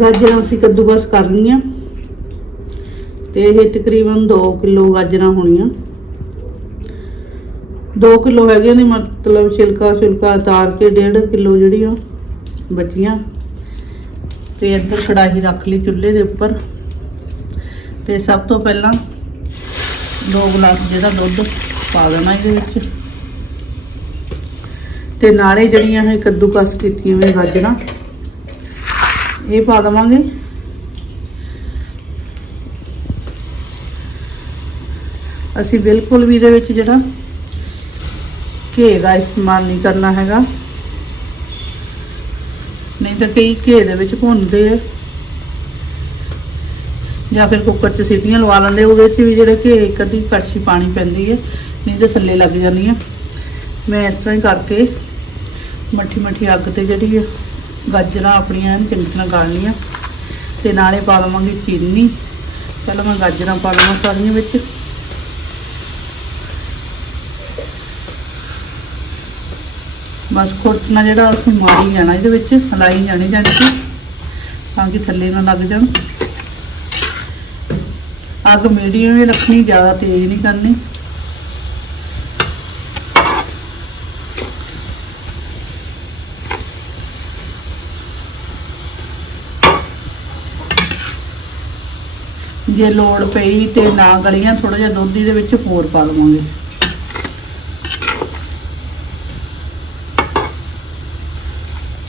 ਗਾਜਰਾਂ ਅਸੀਂ ਕੱਦੂਕਸ ਕਰ ਲਈਆਂ। ਤੇ ਇਹ ਤਕਰੀਬਨ 2 ਕਿਲੋ ਗਾਜਰਾਂ ਹੋਣੀਆਂ। 2 ਕਿਲੋ ਹੈਗੇ ਨੇ, ਮਤਲਬ ਛਿਲਕਾ ਛਿਲਕਾ ਉਤਾਰ ਕੇ 1.5 ਕਿਲੋ ਜਿਹੜੀਆਂ ਬਚੀਆਂ। ਤੇ ਇੱਧਰ ਕੜਾਹੀ ਰੱਖ ਲਈ ਚੁੱਲ੍ਹੇ ਦੇ ਉੱਪਰ। ਤੇ ਸਭ ਤੋਂ ਪਹਿਲਾਂ 2 ਗਲਾਸ ਜਿਹੜਾ ਦੁੱਧ ਪਾ ਦੇਣਾ ਇਹਦੇ ਵਿੱਚ। ਤੇ ਨਾਲੇ ਜਿਹੜੀਆਂ ਇਹ ਕੱਦੂਕਸ ਕੀਤੀਆਂ ਹੋਈਆਂ ਗਾਜਰਾਂ ਇਹ ਪਾ ਦਵਾਂਗੇ। ਅਸੀਂ ਬਿਲਕੁਲ ਵੀ ਇਹਦੇ ਵਿੱਚ ਜਿਹੜਾ ਘੇ ਦਾ ਇਸਤੇਮਾਲ ਨਹੀਂ ਕਰਨਾ ਹੈਗਾ। ਨਹੀਂ ਤਾਂ ਕਈ ਘੇ ਦੇ ਵਿੱਚ ਭੁੰਨਦੇ ਆ। ਜਾਂ ਫਿਰ ਕੁੱਕਰ 'ਚ ਸੀਟੀਆਂ ਲਵਾ ਲੈਂਦੇ ਉਹਦੇ 'ਚ ਵੀ ਜਿਹੜੇ ਘੇ ਇੱਕ ਅੱਧੀ ਕੜਛੀ ਪਾਣੀ ਪੈਂਦੀ ਹੈ ਨਹੀਂ ਤਾਂ ਥੱਲੇ ਲੱਗ ਜਾਂਦੀ ਆ। ਮੈਂ ਇਸ ਤਰ੍ਹਾਂ ਹੀ ਕਰਕੇ ਮੱਠੀ ਮੱਠੀ ਅੱਗ ਤੇ ਜਿਹੜੀ ਆ ਗਾਜਰਾਂ ਆਪਣੀਆਂ ਚੰਗੀ ਤਰ੍ਹਾਂ ਗਾਲ ਲਈਆਂ। ਤੇ ਨਾਲੇ ਪਾ ਲਵਾਂਗੇ ਚੀਨੀ। ਪਹਿਲਾਂ ਮੈਂ ਗਾਜਰਾਂ ਪਾ ਲਵਾਂ ਸਾਰੀਆਂ ਵਿੱਚ। ਬਸ ਖੁਰਚਣਾ ਜਿਹੜਾ ਅਸੀਂ ਮਾਰੀ ਜਾਣਾ, ਇਹਦੇ ਵਿੱਚ ਹਲਾਈ ਜਾਣੀ ਜਾਣੀ ਕਿ ਤਾਂ ਕਿ ਥੱਲੇ ਨਾ ਲੱਗ ਜਾਣ। ਅੱਗ ਮੀਡੀਅਮ ਹੀ ਰੱਖਣੀ, ਜ਼ਿਆਦਾ ਤੇਜ਼ ਨਹੀਂ ਕਰਨੀ। ਜੇ ਲੋੜ ਪਈ ਤੇ ਨਾ ਗਲੀਆਂ ਥੋੜਾ ਜਿਹਾ ਦੁੱਧ ਦੇ ਵਿੱਚ ਹੋਰ ਪਾ ਲਵਾਂਗੇ।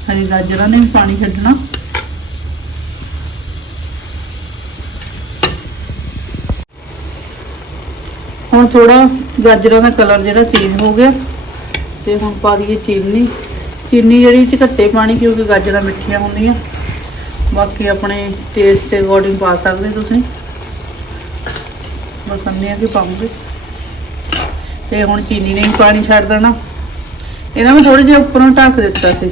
ਹਰੀ ਗਾਜਰਾਂ ਨੇ ਵੀ ਪਾਣੀ ਛੱਡਣਾ। ਹੁਣ ਥੋੜਾ ਗਾਜਰਾਂ ਦਾ ਕਲਰ ਜਿਹੜਾ ਚੇਂਜ ਹੋ ਗਿਆ ਤੇ ਹੁਣ ਪਾ ਦਈਏ ਚੀਨੀ। ਚੀਨੀ ਜਿਹੜੀ ਚ ਘੱਟੇ ਪਾਣੀ ਕਿਉਂਕਿ ਗਾਜਰਾਂ ਮਿੱਠੀਆਂ ਹੁੰਦੀਆਂ। ਬਾਕੀ ਆਪਣੇ ਟੇਸਟ ਦੇ ਅਕੋਰਡਿੰਗ ਪਾ ਸਕਦੇ ਤੁਸੀਂ। ਬਸ ਅੰਨੇ ਆ ਕਿ ਪਾਉਂਗੇ। ਤੇ ਹੁਣ ਚੀਨੀ ਨੇ ਪਾਣੀ ਛੱਡ ਦੇਣਾ। ਇਹਨਾਂ ਮੈਂ ਥੋੜੇ ਜਿਹਾ ਉੱਪਰੋਂ ਢੱਕ ਦਿੱਤਾ ਸੀ।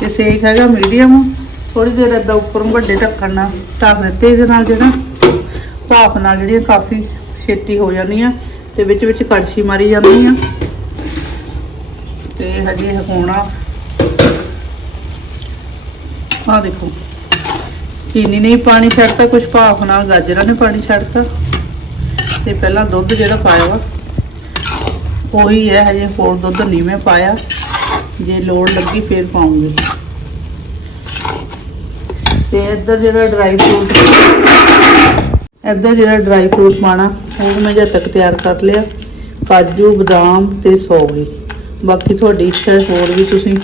ਤੇ ਸੇਕ ਹੈਗਾ ਮੀਡੀਅਮ। ਥੋੜੀ ਦੇਰ ਏਦਾਂ ਉੱਪਰੋਂ ਵੱਡੇ ਢੱਕਣ ਨਾਲ ਢੱਕ ਦਿੱਤੇ। ਇਹਦੇ ਨਾਲ ਜਿਹੜਾ ਭਾਫ ਨਾਲ ਜਿਹੜੀਆਂ ਕਾਫੀ ਛੇਤੀ ਹੋ ਜਾਂਦੀਆਂ ਤੇ ਵਿੱਚ ਵਿੱਚ ਕੜਛੀ ਮਾਰੀ ਜਾਂਦੀ ਆ ਤੇ ਹਜੇ ਹੋਣਾ। ਆ ਦੇਖੋ। ਚੀਨੀ ਨੇ ਹੀ ਪਾਣੀ ਛੱਡਤਾ ਕੁਝ ਭਾਫ ਨਾਲ ਗਾਜਰਾਂ ਨੇ ਪਾਣੀ ਛੱਡਤਾ। ਤੇ ਪਹਿਲਾਂ ਦੁੱਧ ਜਿਹੜਾ ਪਾਇਆ ਵਾ ਉਹੀ ਹੈ ਹਜੇ ਹੋਰ ਦੁੱਧ ਨਹੀਂ ਮੈਂ ਪਾਇਆ। ਜੇ ਲੋੜ ਲੱਗੀ ਫੇਰ ਪਾਉਂਗੀ। ਤੇ ਇੱਧਰ ਜਿਹੜਾ ਡਰਾਈ ਫਰੂਟ ਇੱਧਰ ਜਿਹੜਾ ਡਰਾਈ ਫਰੂਟ ਪਾਣਾ ਉਹ ਮੈਂ ਜਦ ਤੱਕ ਤਿਆਰ ਕਰ ਲਿਆ। ਕਾਜੂ ਬਦਾਮ ਤੇ ਸੌਗੀ। ਬਾਕੀ ਤੁਹਾਡੀ ਇੱਛਾ ਹੈ, ਹੋਰ ਵੀ ਤੁਸੀਂ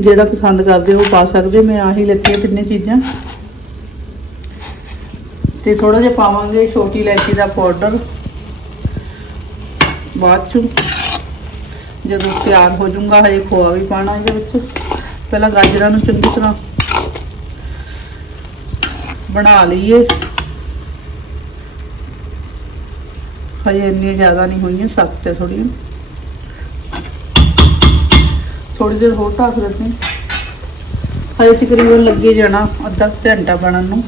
ਜਿਹੜਾ ਪਸੰਦ ਕਰਦੇ ਹੋ ਉਹ ਪਾ ਸਕਦੇ ਮੈਂ ਆਹੀ ਲੱਤੀਆਂ ਤਿੰਨੇ ਚੀਜ਼ਾਂ। ਤੇ ਥੋੜਾ ਜਿਹਾ ਪਾਵਾਂਗੇ ਛੋਟੀ ਇਲਾਇਚੀ ਦਾ ਪਾਊਡਰ ਬਾਅਦ ਚ ਜਦੋਂ ਤਿਆਰ ਹੋ ਜਾਊਗਾ, ਹਜੇ ਖੋਆ ਵੀ ਪਾਣਾ ਇਹਦੇ ਵਿੱਚ। ਪਹਿਲਾਂ ਗਾਜਰਾਂ ਨੂੰ ਚੰਗੀ ਤਰ੍ਹਾਂ ਬਣਾ ਲਈਏ। ਹਜੇ ਇੰਨੀਆਂ ਜ਼ਿਆਦਾ ਨਹੀਂ ਹੋਈਆਂ, ਸਖਤ ਹੈ ਥੋੜੀਆਂ ਥੋੜੀ ਦੇਰ ਹੋਰ ਢੱਕ ਦਿੰਦੇ ਹਜੇ ਤਕਰੀਬਨ ਲੱਗੇ ਜਾਣਾ, ਅੱਧਾ ਘੰਟਾ ਬਣਨ ਨੂੰ।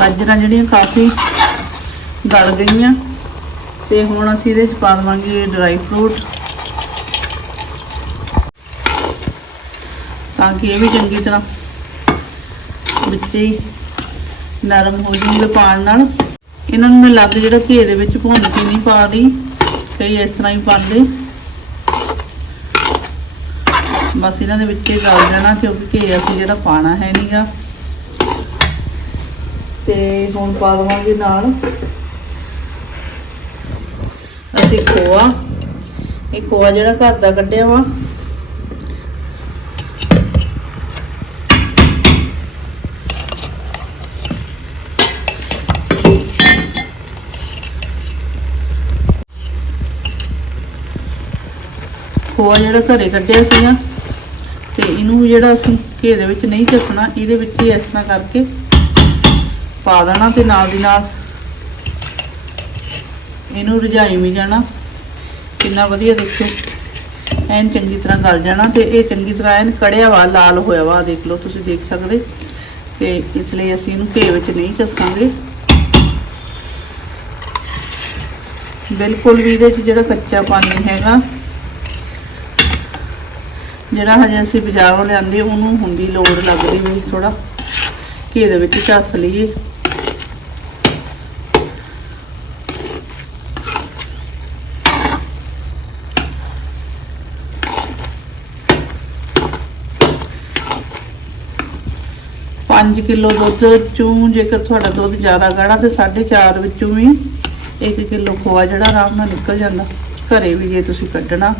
ਗਾਜਰਾਂ ਜਿਹੜੀਆਂ ਕਾਫੀ ਗਲ ਗਈਆਂ। ਤੇ ਹੁਣ ਅਸੀਂ ਇਹਦੇ ਵਿੱਚ ਪਾ ਦੇਵਾਂਗੇ ਡਰਾਈ ਫਰੂਟ ਤਾਂ ਕਿ ਇਹ ਵੀ ਚੰਗੀ ਤਰ੍ਹਾਂ ਵਿੱਚ ਹੀ ਨਰਮ ਹੋ ਜਾਣਗੇ ਪਾਣ ਨਾਲ। ਇਹਨਾਂ ਨੂੰ ਮੈਂ ਲੱਗ ਜਿਹੜਾ ਘੇ ਦੇ ਵਿੱਚ ਭੁੰਨ ਕੇ ਨਹੀਂ ਪਾ ਰਹੀ, ਕਈ ਇਸ ਤਰ੍ਹਾਂ ਹੀ ਪਾਉਂਦੇ। ਬਸ ਇਹਨਾਂ ਦੇ ਵਿੱਚ ਗਲ ਜਾਣਾ ਕਿਉਂਕਿ ਘੇ ਅਸੀਂ ਜਿਹੜਾ ਪਾਣਾ ਹੈ ਨਹੀਂਗਾ ਤੇ ਹੁਣ ਪਾ ਦੇਵਾਂਗੇ ਨਾਲ। ਅਸੀਂ ਖੋਆ। ਇਹ ਖੋਆ ਜਿਹੜਾ ਘਰ ਦਾ ਕੱਢਿਆ ਵਾ। ਖੋਆ ਜਿਹੜਾ ਘਰੇ ਕੱਢਿਆ ਸੀਗਾ। ਤੇ ਇਹਨੂੰ ਜਿਹੜਾ ਅਸੀਂ ਘੇ ਦੇ ਵਿੱਚ ਨਹੀਂ ਚੱਕਣਾ, ਇਹਦੇ ਵਿੱਚ ਹੀ ਇਸ ਤਰ੍ਹਾਂ ਕਰਕੇ ਪਾ ਦੇਣਾ ਤੇ ਨਾਲ ਦੀ ਨਾਲ ਇਹਨੂੰ ਰਜਾਈ ਵੀ ਜਾਣਾ। ਕਿੰਨਾ ਵਧੀਆ ਦੇਖੋ ਐਨ ਚੰਗੀ ਤਰ੍ਹਾਂ ਗਲ ਜਾਣਾ ਤੇ ਇਹ ਚੰਗੀ ਤਰ੍ਹਾਂ ਐਨ ਕੜਿਆ ਵਾ, ਲਾਲ ਹੋਇਆ ਵਾ ਦੇਖ ਲਓ ਤੁਸੀਂ ਦੇਖ ਸਕਦੇ। ਤੇ ਇਸ ਲਈ ਅਸੀਂ ਇਹਨੂੰ ਘੇ ਵਿੱਚ ਨਹੀਂ ਘਸਾਂਗੇ ਬਿਲਕੁਲ ਵੀ ਇਹਦੇ 'ਚ ਜਿਹੜਾ ਕੱਚਾ ਪਾਣੀ ਹੈਗਾ, ਜਿਹੜਾ ਹਜੇ ਅਸੀਂ ਬਾਜ਼ਾਰੋਂ ਲਿਆਂਦੇ, ਉਹਨੂੰ ਹੁੰਦੀ ਲੋੜ ਲੱਗਦੀ ਵੀ ਥੋੜਾ ਘੇ ਦੇ ਵਿੱਚ ਝੱਸ ਲਈਏ। ਪੰਜ ਕਿਲੋ ਦੁੱਧ 'ਚੋਂ, ਜੇਕਰ ਤੁਹਾਡਾ ਦੁੱਧ ਜ਼ਿਆਦਾ ਗਾੜਾ ਤੇ 4.5 ਵਿੱਚੋਂ ਵੀ 1 ਕਿਲੋ ਖੋਆ ਜਿਹੜਾ ਆਰਾਮ ਨਾਲ ਨਿਕਲ ਜਾਂਦਾ। ਘਰੇ ਵੀ ਜੇ ਤੁਸੀਂ ਕੱਢਣਾ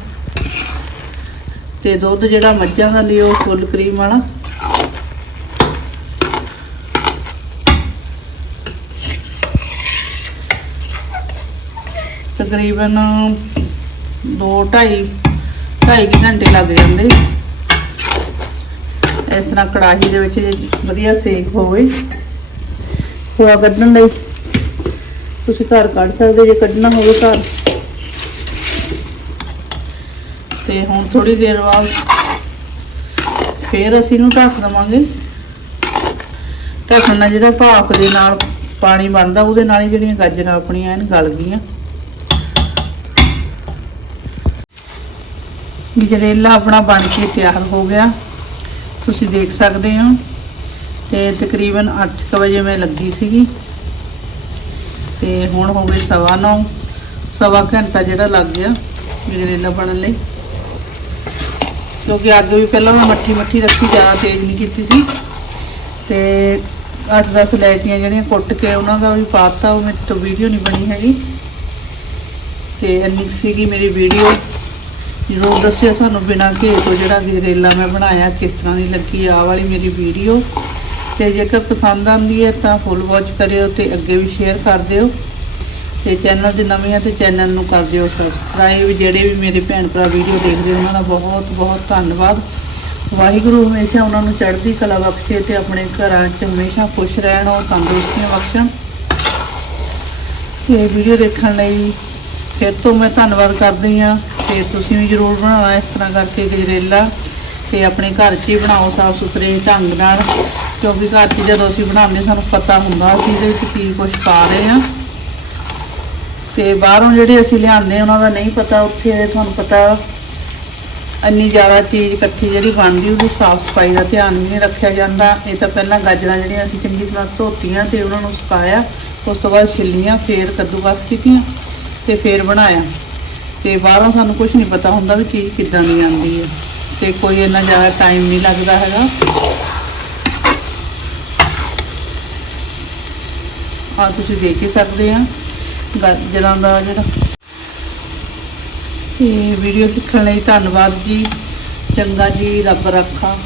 ਤੇ ਦੁੱਧ ਜਿਹੜਾ ਮੱਝਾਂ ਦਾ ਲਿਓ, ਫੁੱਲ ਕਰੀਮ ਵਾਲਾ। ਤਕਰੀਬਨ 2 2.5 2.5 ਘੰਟੇ ਲੱਗ ਜਾਂਦੇ। ਇਸ ਤਰ੍ਹਾਂ ਕੜਾਹੀ ਦੇ ਵਿੱਚ ਵਧੀਆ ਸੇਕ ਹੋਵੇ ਖੋਆ ਕੱਢਣ ਲਈ। ਤੁਸੀਂ ਘਰ ਕੱਢ ਸਕਦੇ ਜੇ ਕੱਢਣਾ ਹੋਵੇ ਘਰ। ਤੇ ਹੁਣ ਥੋੜੀ ਦੇਰ ਬਾਅਦ ਫੇਰ ਅਸੀਂ ਇਹਨੂੰ ਢੱਕ ਦਵਾਂਗੇ। ਢੱਕਣ ਨਾਲ ਜਿਹੜਾ ਭਾਫ ਦੇ ਨਾਲ ਪਾਣੀ ਬਣਦਾ, ਉਹਦੇ ਨਾਲ ਹੀ ਜਿਹੜੀਆਂ ਗਾਜਰਾਂ ਆਪਣੀਆਂ ਐਨ ਗਲ ਗਈਆਂ। ਗਜਰੇਲਾ ਆਪਣਾ ਬਣ ਕੇ ਤਿਆਰ ਹੋ ਗਿਆ। ਤੁਸੀਂ ਦੇਖ ਸਕਦੇ ਹੋ। ਤੇ ਤਕਰੀਬਨ 8 ਵਜੇ ਮੈਂ ਲੱਗੀ ਸੀਗੀ। ਤੇ ਹੁਣ ਹੋ ਗਏ ਸਵਾ ਨੌ। ਸਵਾ ਘੰਟਾ ਜਿਹੜਾ ਲੱਗ ਗਿਆ ਗਜਰੇਲਾ ਬਣਨ ਲਈ। ਕਿਉਂਕਿ ਅੱਗ ਵੀ ਪਹਿਲਾਂ ਮੈਂ ਮੱਠੀ ਮੱਠੀ ਰੱਖੀ, ਜ਼ਿਆਦਾ ਤੇਜ਼ ਨਹੀਂ ਕੀਤੀ ਸੀ। ਤੇ 8-10 ਲੈਤੀਆਂ ਜਿਹੜੀਆਂ ਕੁੱਟ ਕੇ ਉਹਨਾਂ ਦਾ ਵੀ ਪਾਤਾ, ਉਹ ਮੇਰੇ ਤੋਂ ਵੀਡੀਓ ਨਹੀਂ ਬਣੀ ਹੈਗੀ। ਤੇ ਇੰਨੀ ਕੁ ਸੀਗੀ ਮੇਰੀ ਵੀਡੀਓ। ਜ਼ਰੂਰ ਦੱਸਿਓ ਤੁਹਾਨੂੰ ਬਿਨਾਂ ਘੇ ਤੋਂ ਜਿਹੜਾ ਗਜਰੇਲਾ ਮੈਂ ਬਣਾਇਆ, ਕਿਸ ਤਰ੍ਹਾਂ ਦੀ ਲੱਗੀ ਆ ਵਾਲੀ ਮੇਰੀ ਵੀਡੀਓ। ਤੇ ਜੇਕਰ ਪਸੰਦ ਆਉਂਦੀ ਹੈ ਤਾਂ ਫੁੱਲ ਵਾਚ ਕਰਿਓ ਤੇ ਅੱਗੇ ਵੀ ਸ਼ੇਅਰ ਕਰ ਦਿਓ। ਤੇ ਚੈਨਲ ਦੇ ਨਵੇਂ ਆ ਤੇ ਚੈਨਲ ਨੂੰ ਕਰ ਦਿਓ ਸਬਸਕ੍ਰਾਈਬ ਜਿਹੜੇ ਵੀ ਮੇਰੇ ਭੈਣ ਭਰਾ ਵੀਡੀਓ ਦੇਖਦੇ ਉਹਨਾਂ ਦਾ ਬਹੁਤ ਬਹੁਤ ਧੰਨਵਾਦ। ਵਾਹਿਗੁਰੂ ਹਮੇਸ਼ਾ ਉਹਨਾਂ ਨੂੰ ਚੜ੍ਹਦੀ ਕਲਾ ਬਖਸ਼ੇ ਤੇ ਆਪਣੇ ਘਰਾਂ 'ਚ ਹਮੇਸ਼ਾ ਖੁਸ਼ ਰਹਿਣ ਔਰ ਤੰਦਰੁਸਤੀਆਂ ਬਖਸ਼ਣ। ਤੇ ਵੀਡੀਓ ਦੇਖਣ ਲਈ ਫਿਰ ਤੋਂ ਮੈਂ ਧੰਨਵਾਦ ਕਰਦੀ ਹਾਂ। ਤੇ ਤੁਸੀਂ ਵੀ ਜ਼ਰੂਰ ਬਣਾਉਣਾ ਇਸ ਤਰ੍ਹਾਂ ਕਰਕੇ ਗਜਰੇਲਾ ਤੇ ਆਪਣੇ ਘਰ 'ਚ ਹੀ ਬਣਾਓ ਸਾਫ਼ ਸੁਥਰੇ ਢੰਗ ਨਾਲ, ਕਿਉਂਕਿ ਘਰ 'ਚ ਜਦੋਂ ਅਸੀਂ ਬਣਾਉਂਦੇ ਸਾਨੂੰ ਪਤਾ ਹੁੰਦਾ ਅਸੀਂ ਇਹਦੇ ਵਿੱਚ ਕੀ ਕੁਝ ਪਾ ਰਹੇ ਹਾਂ। ਤੇ ਬਾਹਰੋਂ ਜਿਹੜੇ ਅਸੀਂ ਲਿਆਉਂਦੇ ਉਹਨਾਂ ਦਾ ਨਹੀਂ ਪਤਾ, ਉੱਥੇ ਤੁਹਾਨੂੰ ਪਤਾ ਇੰਨੀ ਜ਼ਿਆਦਾ ਚੀਜ਼ ਇਕੱਠੀ ਜਿਹੜੀ ਬਣਦੀ, ਉਹਦੀ ਸਾਫ਼ ਸਫ਼ਾਈ ਦਾ ਧਿਆਨ ਵੀ ਨਹੀਂ ਰੱਖਿਆ ਜਾਂਦਾ। ਇਹ ਤਾਂ ਪਹਿਲਾਂ ਗਾਜਰਾਂ ਜਿਹੜੀਆਂ ਅਸੀਂ ਚੰਗੀ ਤਰ੍ਹਾਂ ਧੋਤੀਆਂ ਤੇ ਉਹਨਾਂ ਨੂੰ ਸੁਕਾਇਆ, ਉਸ ਤੋਂ ਬਾਅਦ ਛਿੱਲੀਆਂ, ਫੇਰ ਕੱਦੂਕਸ ਕੀਤੀਆਂ ਤੇ ਫੇਰ ਬਣਾਇਆ। ਤੇ ਬਾਹਰੋਂ ਸਾਨੂੰ ਕੁਝ ਨਹੀਂ ਪਤਾ ਹੁੰਦਾ ਵੀ ਚੀਜ਼ ਕਿੱਦਾਂ ਦੀ ਆਉਂਦੀ ਹੈ। ਤੇ ਕੋਈ ਇੰਨਾ ਜ਼ਿਆਦਾ ਟਾਈਮ ਨਹੀਂ ਲੱਗਦਾ ਹੈਗਾ। ਆ ਤੁਸੀਂ ਦੇਖ ਹੀ ਸਕਦੇ ਆ। ਗਾਜਰਾਂ ਦਾ ਜਿਹੜਾ। ਤੇ ਵੀਡੀਓ ਸਿੱਖਣ ਲਈ ਧੰਨਵਾਦ ਜੀ। ਚੰਗਾ ਜੀ, ਰੱਬ ਰੱਖਾ।